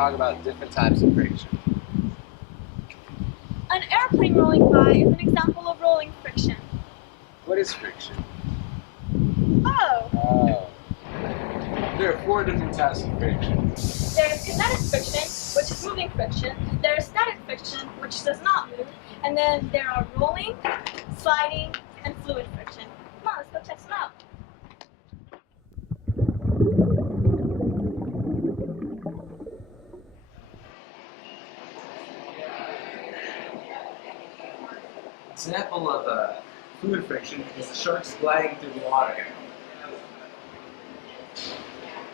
talk about different types of friction. An airplane rolling by is an example of rolling friction. What is friction? Oh! There are 4 different types of friction. There's kinetic friction, which is moving friction. There's static friction, which does not move. And then there are rolling, sliding, and fluid friction. Come on, let's go check some out. An example of fluid friction is the sharks gliding through the water.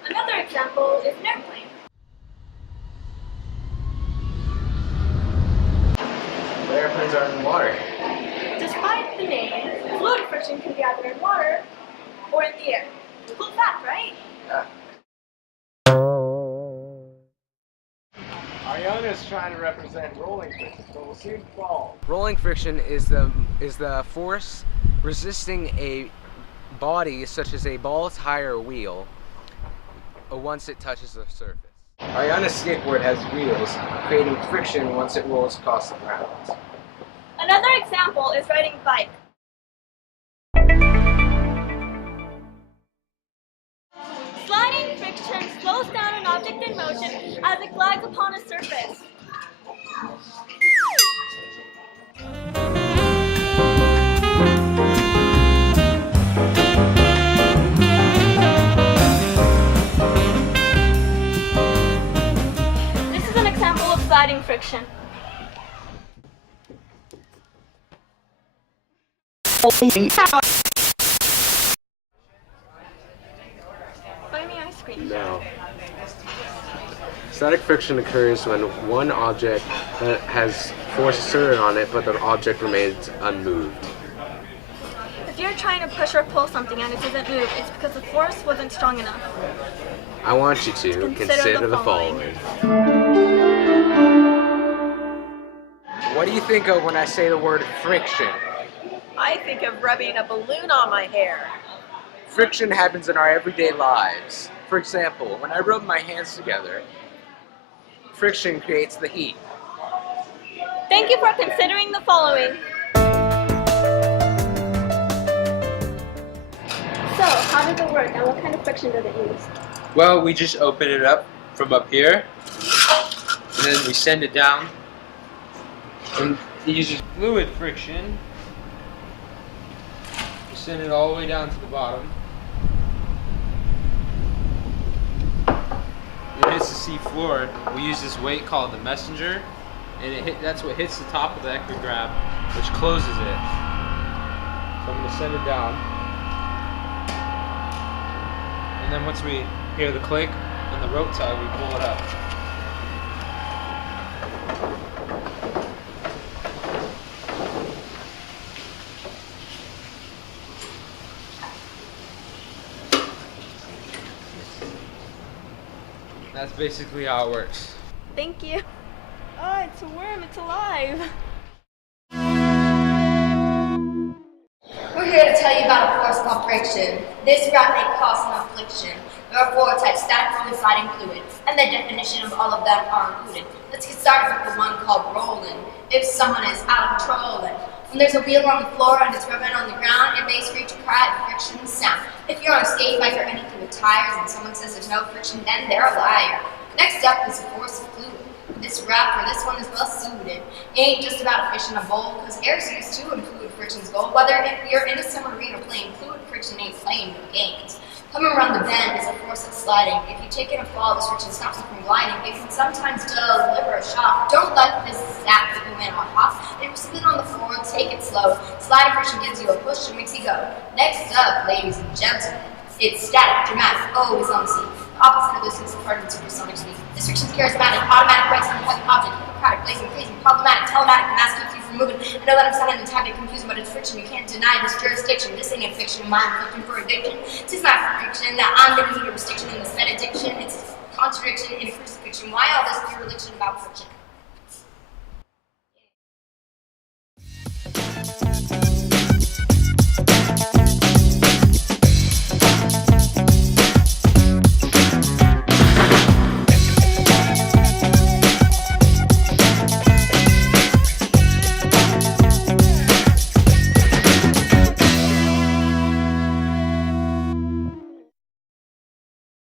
Another example is an airplane. The airplanes are in the water. Despite the name, fluid friction can be either in water or in the air. Cool fact, right? Yeah. Ariana is trying to represent rolling friction, so we'll soon fall. Rolling friction is the force resisting a body, such as a ball, tire, or wheel, once it touches the surface. Ariana's skateboard has wheels, creating friction once it rolls across the ground. Another example is riding a bike. Sliding friction slows down an object in motion as it glides upon a surface. This is an example of sliding friction. Buy me ice cream. No. Static friction occurs when one object has force exerted on it, but the object remains unmoved. If you're trying to push or pull something and it doesn't move, it's because the force wasn't strong enough. I want you to consider the following. What do you think of when I say the word friction? I think of rubbing a balloon on my hair. Friction happens in our everyday lives. For example, when I rub my hands together, friction creates the heat. Thank you for considering the following. So, how does it work and what kind of friction does it use? Well, we just open it up from up here, and then we send it down, and it uses fluid friction. We send it all the way down to the bottom. It hits the sea floor. We use this weight called the messenger, and that's what hits the top of the equograph, which closes it. So I'm going to send it down, and then once we hear the click and the rope tug, we pull it up. That's basically how it works. Thank you. Oh, it's a worm, it's alive. We're here to tell you about a force called friction. This route may cause some affliction. There are 4 types: static, rolling, sliding, fluid, and the definition of all of them are included. Let's get started with the one called rolling. If someone is out of control, when there's a wheel on the floor and it's rubbing on the ground, it may screech, cry, friction, sound. If you're on a skate bike or anything with tires and someone says there's no friction, then they're a liar. Next up is the force of fluid. This route for this one is well suited. It ain't just about a fish in a bowl, because air's used too in fluid friction's goal. Whether if you're in a submarine or playing, fluid friction ain't playing no games. Coming around the bend is a force of sliding. If you take in a fall, this friction stops you from gliding. It can sometimes deliver a shock. Don't let this zap you in on hop. If you sit on the floor, take it slow. Sliding friction gives you a push and makes you go. Next up, ladies and gentlemen, it's static, dramatic, always on the scene. The opposite of this is hard and supersonic speed. This friction is charismatic, automatic brakes on a heavy object, hypocritic, blazing, crazy, problematic, telematic, the mass keeps you from moving. I know that I'm sounding the time to confusing, but it's friction. You can't deny this jurisdiction. This ain't a fiction of mine looking for addiction. This is not fiction that I'm gonna need a restriction in this benediction. It's contradiction in crucifixion. Why all this dereliction about friction?